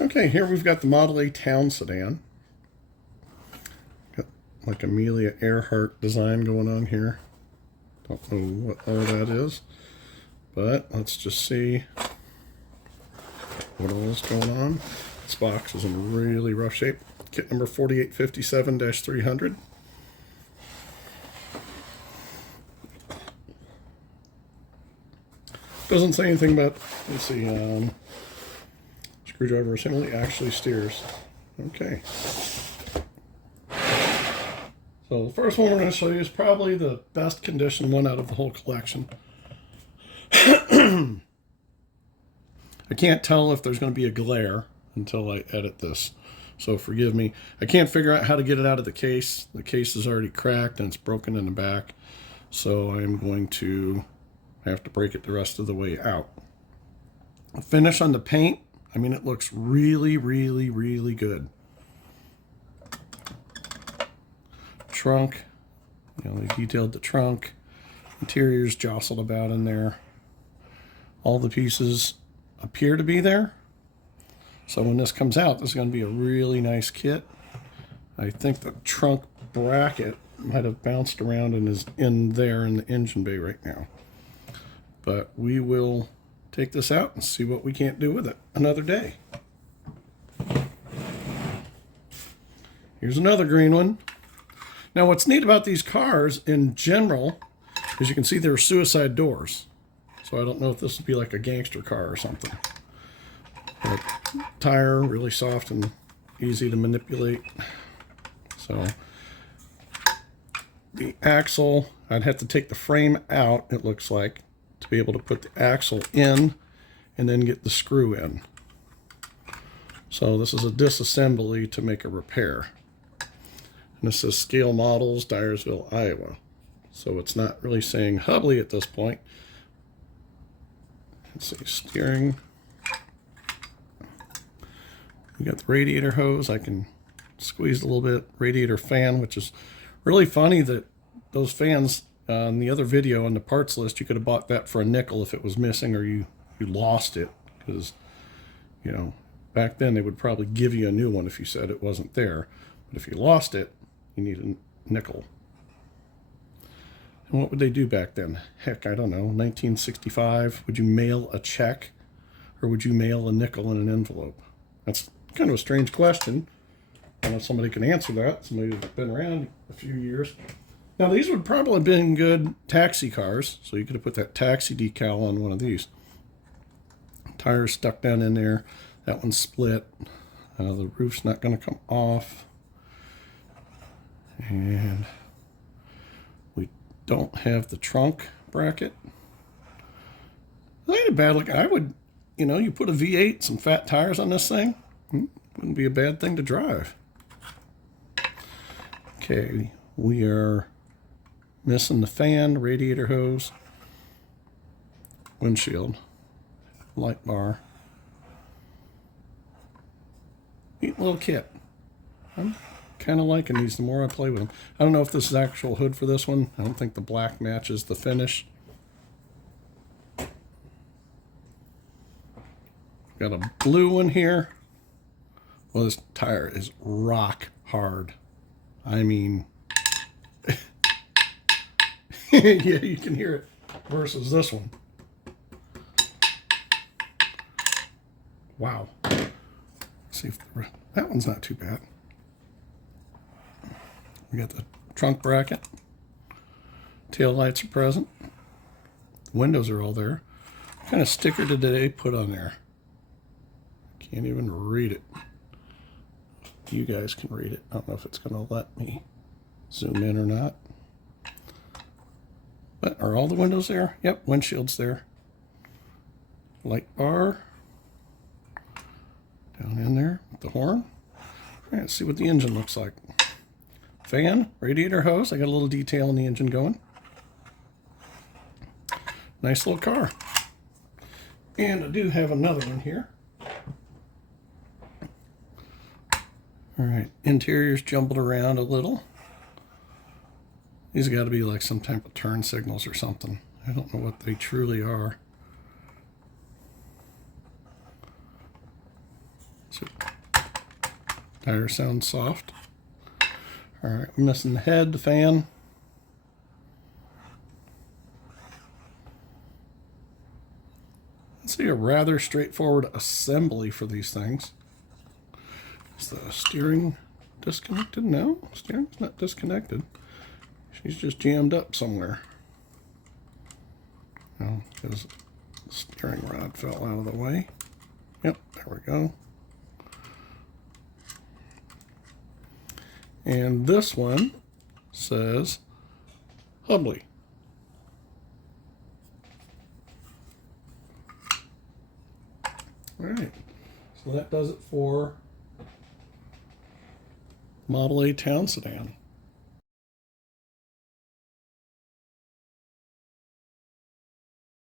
Okay, here we've got the Model A Town Sedan. Got like Amelia Earhart design going on here. Don't know what all that is, but let's just see what all is going on. This box is in really rough shape. Kit number 4857-300. Doesn't say anything about, let's see, screwdriver assembly actually steers. Okay. So the first one we're going to show you is probably the best condition one out of the whole collection. I can't tell if there's going to be a glare until I edit this, so forgive me. I can't figure out how to get it out of the case. The case is already cracked and it's broken in the back, so I'm going to have to break it the rest of the way out. The finish on the paint, I mean, it looks really, really, really good. Trunk, you know, they detailed the trunk. Interior's jostled about in there. All the pieces appear to be there. So when this comes out, this is going to be a really nice kit. I think the trunk bracket might have bounced around and is in there in the engine bay right now. But we will take this out and see what we can't do with it another day. Here's another green one. Now what's neat about these cars in general is you can see there are suicide doors. So I don't know if this would be like a gangster car or something. But tire, really soft and easy to manipulate. So the axle, I'd have to take the frame out, it looks like, to be able to put the axle in and then get the screw in. So this is a disassembly to make a repair. And this says Scale Models, Dyersville, Iowa. So it's not really saying Hubley at this point. Let's see, steering. We got the radiator hose. I can squeeze a little bit. Radiator fan, which is really funny that those fans on the other video on the parts list, you could have bought that for a nickel if it was missing or you lost it. Because, you know, back then they would probably give you a new one if you said it wasn't there. But if you lost it, you need a nickel. And what would they do back then? Heck, I don't know, 1965. Would you mail a check or would you mail a nickel in an envelope? That's kind of a strange question. I don't know if somebody can answer that. Somebody who's been around a few years. Now these would probably have been good taxi cars, so you could have put that taxi decal on one of these. Tires stuck down in there. That one's split. The roof's not going to come off. And we don't have the trunk bracket. It ain't a bad look. I would, you know, you put a V8, some fat tires on this thing, wouldn't be a bad thing to drive. Okay, we are missing the fan, radiator hose, windshield, light bar. Neat little kit. I'm kind of liking these the more I play with them. I don't know if this is actual hood for this one. I don't think the black matches the finish. Got a blue one here. Well, this tire is rock hard. I mean, yeah, you can hear it versus this one. Wow. Let's see if that one's not too bad. We got the trunk bracket. Tail lights are present. The windows are all there. What kind of sticker did they put on there? Can't even read it. You guys can read it. I don't know if it's going to let me zoom in or not. But are all the windows there? Yep, windshield's there. Light bar. Down in there with the horn. All right, let's see what the engine looks like. Fan, radiator hose. I got a little detail in the engine going. Nice little car. And I do have another one here. All right, interior's jumbled around a little. These got to be like some type of turn signals or something. I don't know what they truly are. So Tire sounds soft. All right, we're missing the head, the fan. Let's see a rather straightforward assembly for these things. Is the steering disconnected? No, steering's not disconnected. She's just jammed up somewhere. No, because the steering rod fell out of the way. Yep, there we go. And this one says Hubley. All right, so that does it for Model A Town Sedan.